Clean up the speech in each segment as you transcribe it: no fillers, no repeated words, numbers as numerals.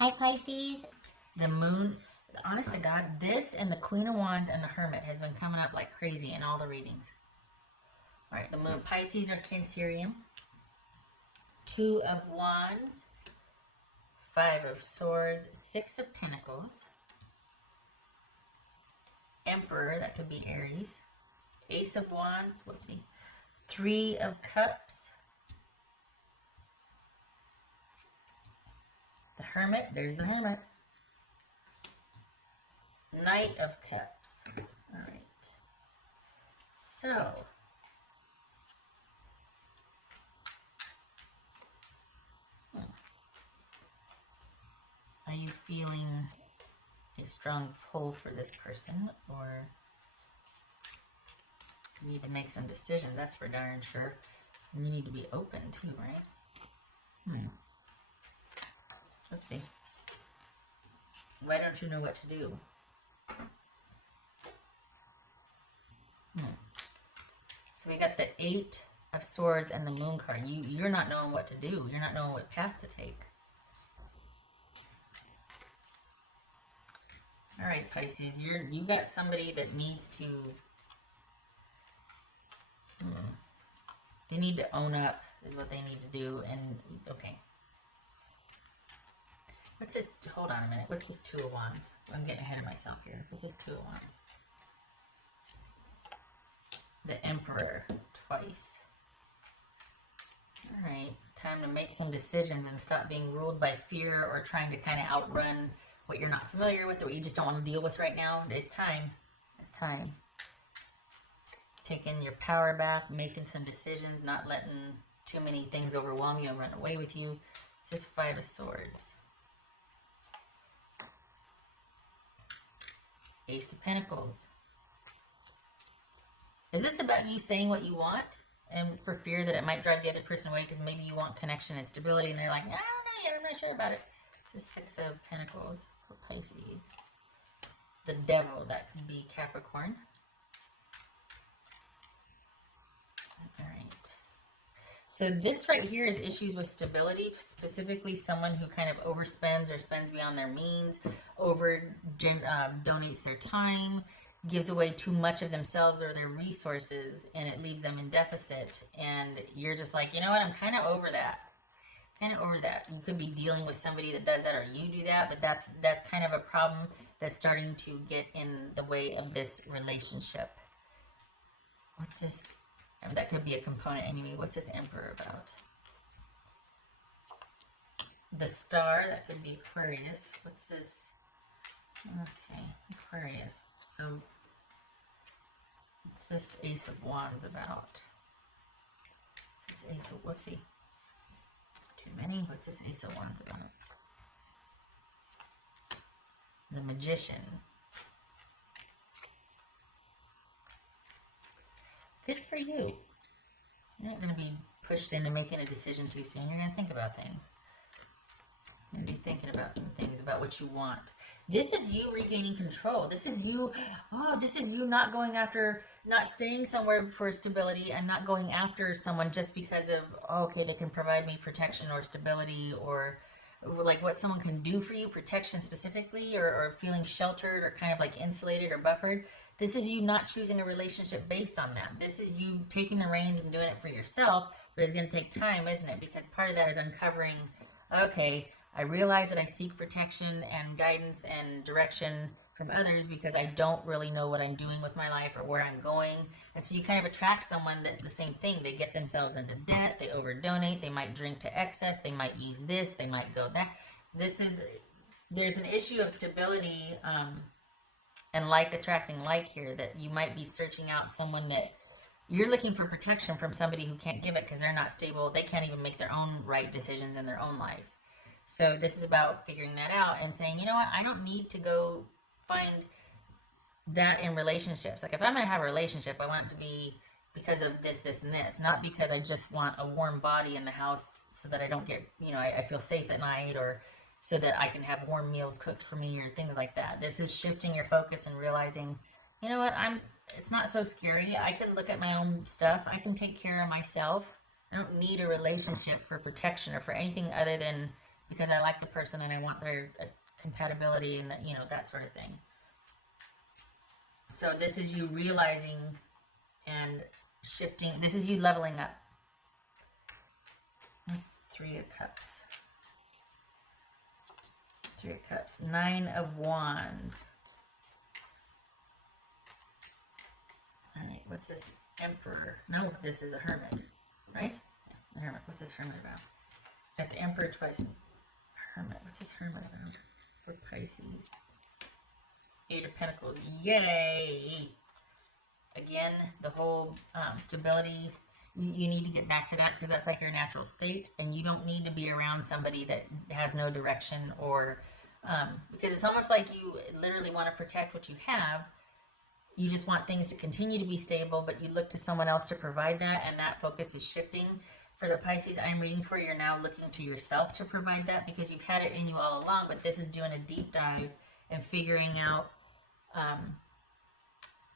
Hi, Pisces. The moon, honest to God, this and the Queen of Wands and the Hermit has been coming up like crazy in all the readings. All right, the moon, Pisces or Cancerium. 2 of Wands, 5 of Swords, 6 of Pentacles. Emperor, that could be Aries. Ace of Wands, whoopsie. 3 of Cups. The Hermit, there's the Hermit. Knight of Cups. All right. So, are you feeling a strong pull for this person, or you need to make some decisions? That's for darn sure. And you need to be open too, right? Oopsie. Why don't you know what to do? So we got the 8 of Swords and the Moon card. You're not knowing what to do. You're not knowing what path to take. All right, Pisces, you got somebody that needs to. They need to own up, is what they need to do. And okay. What's this? Hold on a minute. What's this 2 of Wands? I'm getting ahead of myself here. What's this 2 of Wands? The Emperor twice. All right, time to make some decisions and stop being ruled by fear or trying to kind of outrun what you're not familiar with or what you just don't want to deal with right now. It's time. It's time. Taking your power back, making some decisions, not letting too many things overwhelm you and run away with you. This is 5 of Swords. Ace of Pentacles. Is this about you saying what you want and for fear that it might drive the other person away because maybe you want connection and stability and they're like, I don't know yet, I'm not sure about it. This is 6 of Pentacles for Pisces. The Devil, that could be Capricorn. All right. So this right here is issues with stability, specifically someone who kind of overspends or spends beyond their means, donates their time, gives away too much of themselves or their resources, and it leaves them in deficit. And you're just like, you know what, I'm kind of over that. You could be dealing with somebody that does that, or you do that, but that's kind of a problem that's starting to get in the way of this relationship. What's this? That could be a component anyway. What's this Emperor about? The Star, that could be Aquarius. What's this? Okay, Aquarius. So, what's this Ace of Wands about? What's this Ace of, whoopsie. Too many. What's this Ace of Wands about? The Magician. Good for you. You're not going to be pushed into making a decision too soon. You're going to think about things. You're going to be thinking about some things, about what you want. This is you regaining control. This is you, not going after, not staying somewhere for stability and not going after someone just because of, okay, they can provide me protection or stability or like what someone can do for you, protection specifically, or feeling sheltered or kind of like insulated or buffered. This is you not choosing a relationship based on that. This is you taking the reins and doing it for yourself, but it's going to take time, isn't it? Because part of that is uncovering, okay, I realize that I seek protection and guidance and direction from others because I don't really know what I'm doing with my life or where I'm going. And so you kind of attract someone that the same thing. They get themselves into debt, they overdonate, they might drink to excess, they might use this, they might go that. There's an issue of stability and like attracting like here, that you might be searching out someone that you're looking for protection from somebody who can't give it because they're not stable. They can't even make their own right decisions in their own life. So this is about figuring that out and saying, you know what, I don't need to go find that in relationships. Like if I'm going to have a relationship, I want it to be because of this, this, and this, not because I just want a warm body in the house so that I don't get, I feel safe at night, or so that I can have warm meals cooked for me or things like that. This is shifting your focus and realizing, you know what, it's not so scary. I can look at my own stuff. I can take care of myself. I don't need a relationship for protection or for anything other than because I like the person and I want their compatibility and that, you know, that sort of thing. So this is you realizing and shifting. This is you leveling up. That's 3 of Cups. 3 of Cups. 9 of Wands. Alright, what's this? Emperor. No, this is a Hermit, right? Yeah, the Hermit. What's this Hermit about? Got the Emperor twice. Hermit. What's this Hermit about? For Pisces. 8 of Pentacles. Yay! Again, the whole stability. You need to get back to that because that's like your natural state, and you don't need to be around somebody that has no direction, or because it's almost like you literally want to protect what you have. You just want things to continue to be stable, but you look to someone else to provide that, and that focus is shifting. For the Pisces I'm reading for, you're now looking to yourself to provide that because you've had it in you all along, but this is doing a deep dive and figuring out.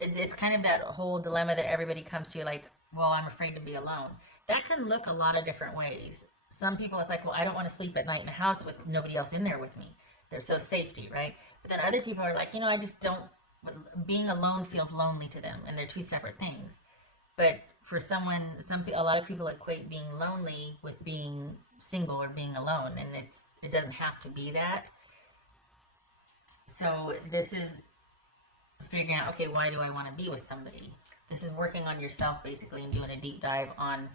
It's kind of that whole dilemma that everybody comes to, like, well, I'm afraid to be alone. That can look a lot of different ways. Some people, it's like, well, I don't want to sleep at night in a house with nobody else in there with me. There's so safety, right? But then other people are like, you know, I just don't, being alone feels lonely to them, and they're two separate things. But for someone, a lot of people equate being lonely with being single or being alone, and it doesn't have to be that. So this is figuring out, okay, why do I want to be with somebody? This is working on yourself, basically, and doing a deep dive on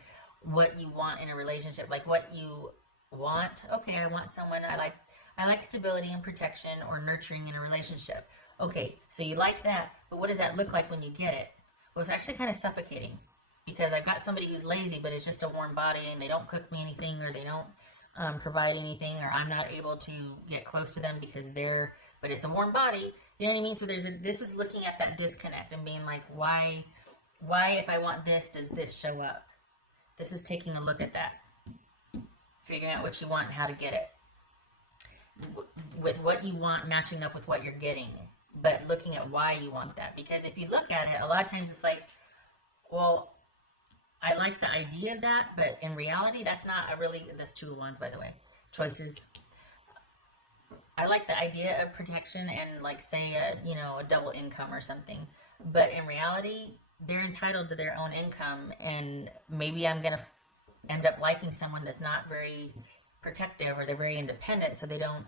what you want in a relationship, like what you want. Okay, I want someone, I like stability and protection or nurturing in a relationship. Okay, so you like that, but what does that look like when you get it? Well, it's actually kind of suffocating because I've got somebody who's lazy, but it's just a warm body, and they don't cook me anything, or they don't provide anything, or I'm not able to get close to them because but it's a warm body. You know what I mean? So this is looking at that disconnect and being like, why if I want this, does this show up? This is taking a look at that. Figuring out what you want and how to get it. With what you want matching up with what you're getting. But looking at why you want that. Because if you look at it, a lot of times it's like, well, I like the idea of that, but in reality, that's 2 of Wands, by the way. Choices. I like the idea of protection and, like, say, a double income or something. But in reality, they're entitled to their own income, and maybe I'm going to end up liking someone that's not very protective, or they're very independent, so they don't,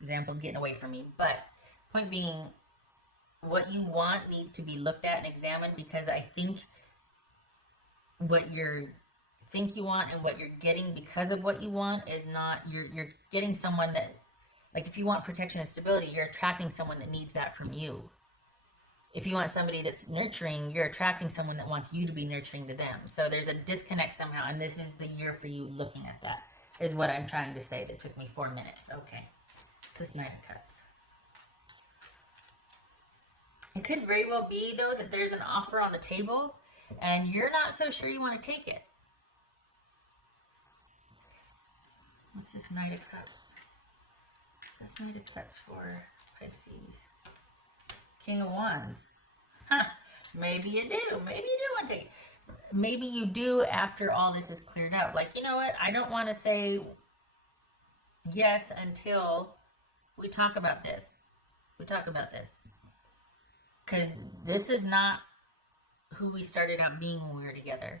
examples getting away from me, but point being, what you want needs to be looked at and examined, because I think what you want and what you're getting because of what you want is not, you're getting someone that, like, if you want protection and stability, you're attracting someone that needs that from you. If you want somebody that's nurturing, you're attracting someone that wants you to be nurturing to them. So there's a disconnect somehow, and this is the year for you looking at that, is what I'm trying to say. That took me 4 minutes. Okay. So this 9 of Cups. It could very well be, though, that there's an offer on the table, and you're not so sure you want to take it. What's this Knight of Cups? What's this Knight of Cups for Pisces? King of Wands. Huh. Maybe you do. Maybe you do want to take it. Maybe you do after all this is cleared up. Like, you know what? I don't want to say yes until we talk about this. Because this is not who we started out being when we were together.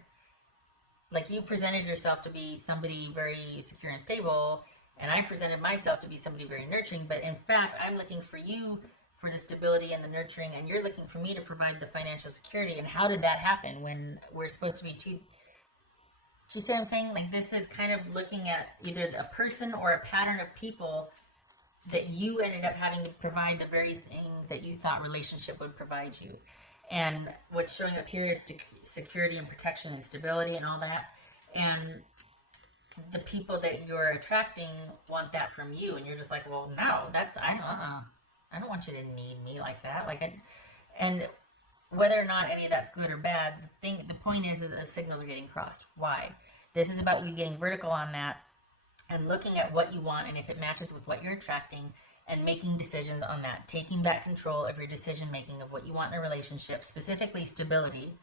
Like, you presented yourself to be somebody very secure and stable, and I presented myself to be somebody very nurturing, but in fact, I'm looking for you for the stability and the nurturing, and you're looking for me to provide the financial security. And how did that happen when we're supposed to be two? Do you see what I'm saying? Like, this is kind of looking at either a person or a pattern of people that you ended up having to provide the very thing that you thought relationship would provide you. And what's showing up here is security and protection and stability and all that. And the people that you're attracting want that from you, and you're just like, well, no, I don't want you to need me like that. And whether or not any of that's good or bad, the point is that the signals are getting crossed. Why? This is about you getting vertical on that and looking at what you want, and if it matches with what you're attracting, and making decisions on that, taking back control of your decision making of what you want in a relationship, specifically stability,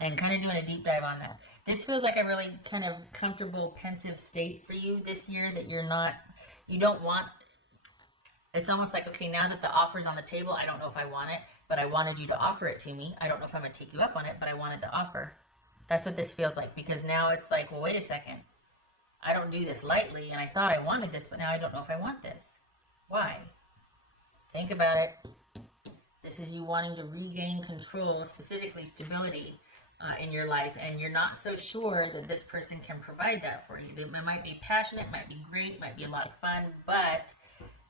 and kind of doing a deep dive on that. This feels like a really kind of comfortable, pensive state for you this year that you don't want. It's almost like, okay, now that the offer's on the table, I don't know if I want it, but I wanted you to offer it to me. I don't know if I'm going to take you up on it, but I wanted the offer. That's what this feels like, because now it's like, well, wait a second. I don't do this lightly, and I thought I wanted this, but now I don't know if I want this. Why? Think about it. This is you wanting to regain control, specifically stability in your life, and you're not so sure that this person can provide that for you. It might be passionate, might be great, might be a lot of fun, but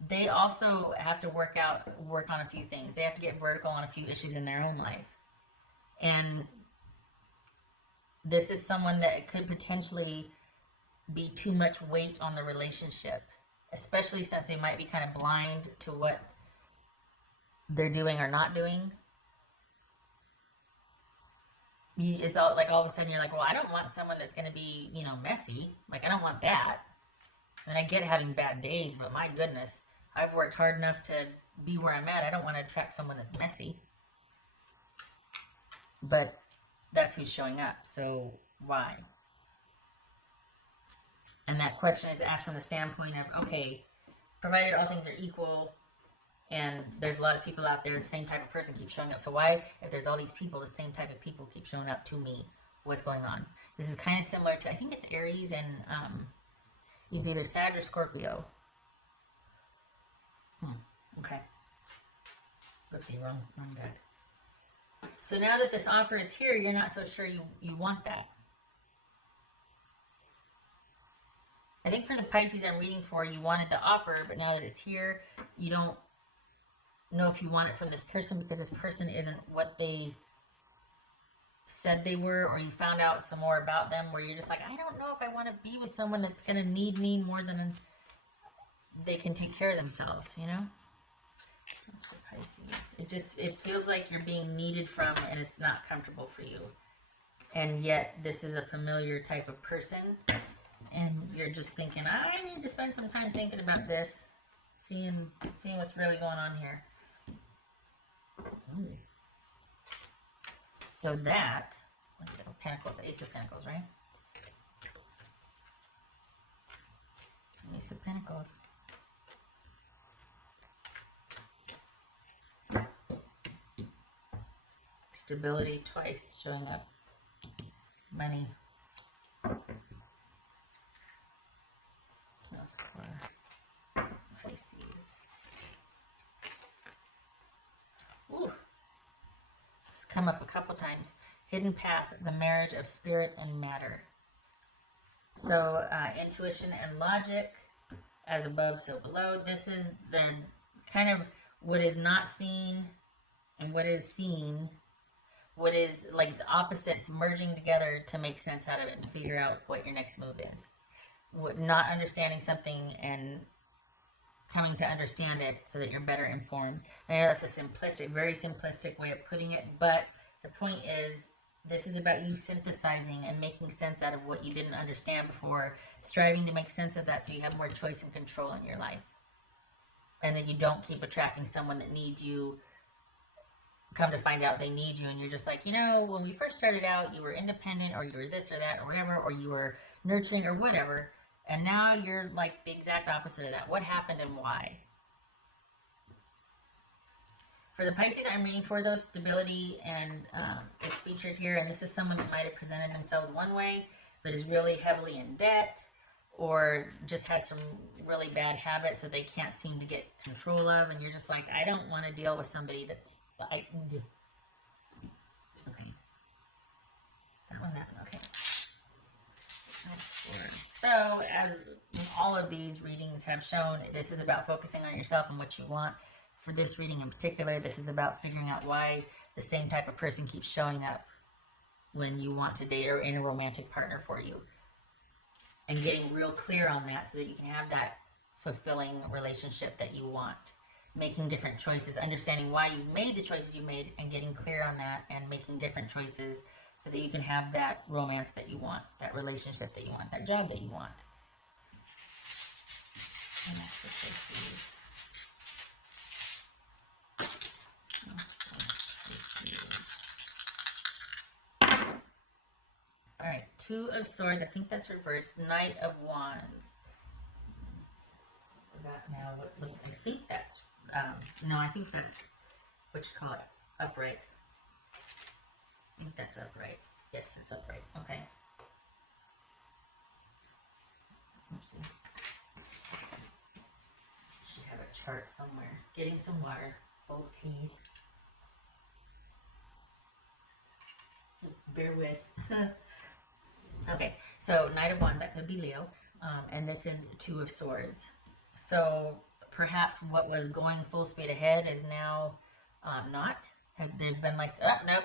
they also have to work on a few things. They have to get vertical on a few issues in their own life. And this is someone that could potentially be too much weight on the relationship, especially since they might be kind of blind to what they're doing or not doing. It's all like all of a sudden you're like, well, I don't want someone that's going to be, messy. Like, I don't want that. And I get having bad days, but my goodness, I've worked hard enough to be where I'm at. I don't want to attract someone that's messy. But that's who's showing up. So why? And that question is asked from the standpoint of, okay, provided all things are equal, and there's a lot of people out there, the same type of person keeps showing up. So why, if there's all these people, the same type of people keep showing up to me? What's going on? This is kind of similar to, I think it's Aries and it's either Sag or Scorpio. Okay. Oopsie, wrong deck. So now that this offer is here, you're not so sure you want that. I think for the Pisces I'm reading for, you wanted the offer, but now that it's here, you don't know if you want it from this person because this person isn't what they said they were, or you found out some more about them where you're just like, I don't know if I want to be with someone that's going to need me more than they can take care of themselves, That's for Pisces. It feels like you're being needed from, and it's not comfortable for you. And yet this is a familiar type of person, and you're just thinking, I need to spend some time thinking about this, seeing what's really going on here. Ooh. So that, Pentacles, Ace of Pentacles, right? Ace of Pentacles. Stability twice showing up. Money. That's for Pisces. Ooh. It's come up a couple times. Hidden path, the marriage of spirit and matter. So intuition and logic, as above, so below. This is the kind of what is not seen and what is seen. What is like the opposites merging together to make sense out of it and figure out what your next move is. Not understanding something and coming to understand it so that you're better informed. I know that's a very simplistic way of putting it, but the point is, this is about you synthesizing and making sense out of what you didn't understand before, striving to make sense of that so you have more choice and control in your life. And that you don't keep attracting someone that needs you, come to find out they need you, and you're just like, when we first started out, you were independent, or you were this or that or whatever, or you were nurturing or whatever, and now you're like the exact opposite of that. What happened and why? For the Pisces I'm reading for, though, stability, and it's featured here, and this is someone that might have presented themselves one way, but is really heavily in debt, or just has some really bad habits that they can't seem to get control of, and you're just like, I don't want to deal with somebody that's okay. That one, okay. So, as all of these readings have shown, this is about focusing on yourself and what you want. For this reading in particular, this is about figuring out why the same type of person keeps showing up when you want to date or in a romantic partner for you. And getting real clear on that so that you can have that fulfilling relationship that you want. Making different choices, understanding why you made the choices you made, and getting clear on that, and making different choices so that you can have that romance that you want, that relationship that you want, that job that you want. And that's what this is. Two of Swords. I think that's reversed. Knight of Wands. Forgot now. I think that's, no, I think that's, what you call it, upright. I think that's upright. Yes, it's upright. Okay. Oopsie. Should have a chart somewhere. Getting some water. Hold, please. Bear with. Okay, so Knight of Wands, that could be Leo. And this is Two of Swords. So perhaps what was going full speed ahead is now not. There's been like, oh, nope,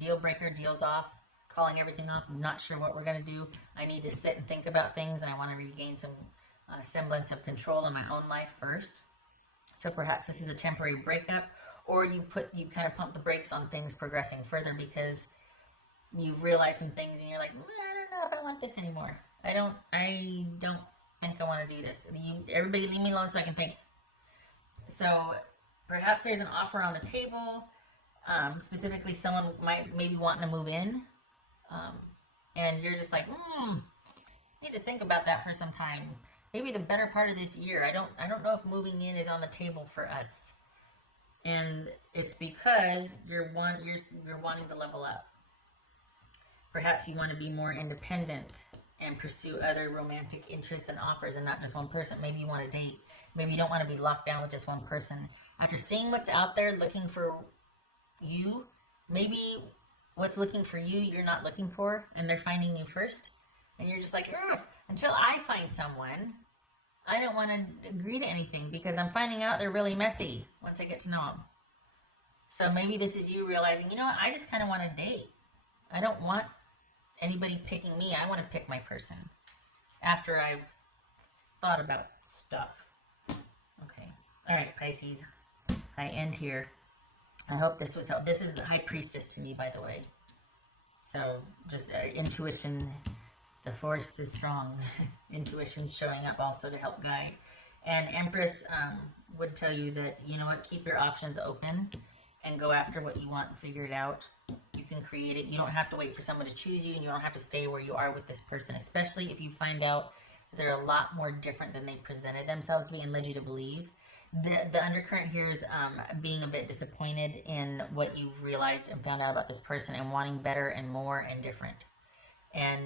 deal breaker, deal's off, calling everything off. I'm not sure what we're going to do. I need to sit and think about things, and I want to regain some semblance of control in my own life first. So perhaps this is a temporary breakup, or you kind of pump the brakes on things progressing further because you've realized some things and you're like, I don't know if I want this anymore. I don't think I want to do this. Everybody leave me alone so I can think. So perhaps there's an offer on the table. Specifically, someone might maybe wanting to move in. And you're just like, need to think about that for some time. Maybe the better part of this year. I don't know if moving in is on the table for us. And it's because you're wanting to level up. Perhaps you want to be more independent and pursue other romantic interests and offers and not just one person. Maybe you want to date. Maybe you don't want to be locked down with just one person. After seeing what's out there looking for you, maybe what's looking for you, you're not looking for, and they're finding you first. And you're just like, until I find someone, I don't want to agree to anything because I'm finding out they're really messy once I get to know them. So maybe this is you realizing, you know what, I just kind of want to date. I don't want anybody picking me. I want to pick my person after I've thought about stuff. Okay. All right, Pisces. I end here. I hope this was helpful. This is the High Priestess to me, by the way. So just intuition, the force is strong. Intuition's showing up also to help guide. And Empress would tell you that, you know what, keep your options open and go after what you want and figure it out. You can create it. You don't have to wait for someone to choose you, and you don't have to stay where you are with this person, especially if you find out they're a lot more different than they presented themselves to be and led you to believe. The undercurrent here is being a bit disappointed in what you've realized and found out about this person and wanting better and more and different. And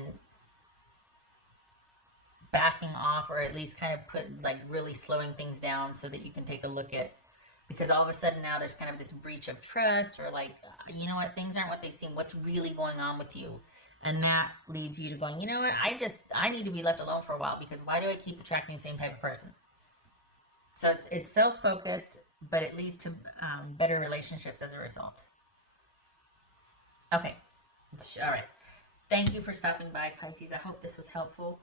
backing off, or at least kind of really slowing things down so that you can take a look at, because all of a sudden now there's kind of this breach of trust, or like, you know what, things aren't what they seem. What's really going on with you? And that leads you to going, you know what, I need to be left alone for a while, because why do I keep attracting the same type of person? So it's self-focused, but it leads to better relationships as a result. Okay. All right. Thank you for stopping by, Pisces. I hope this was helpful.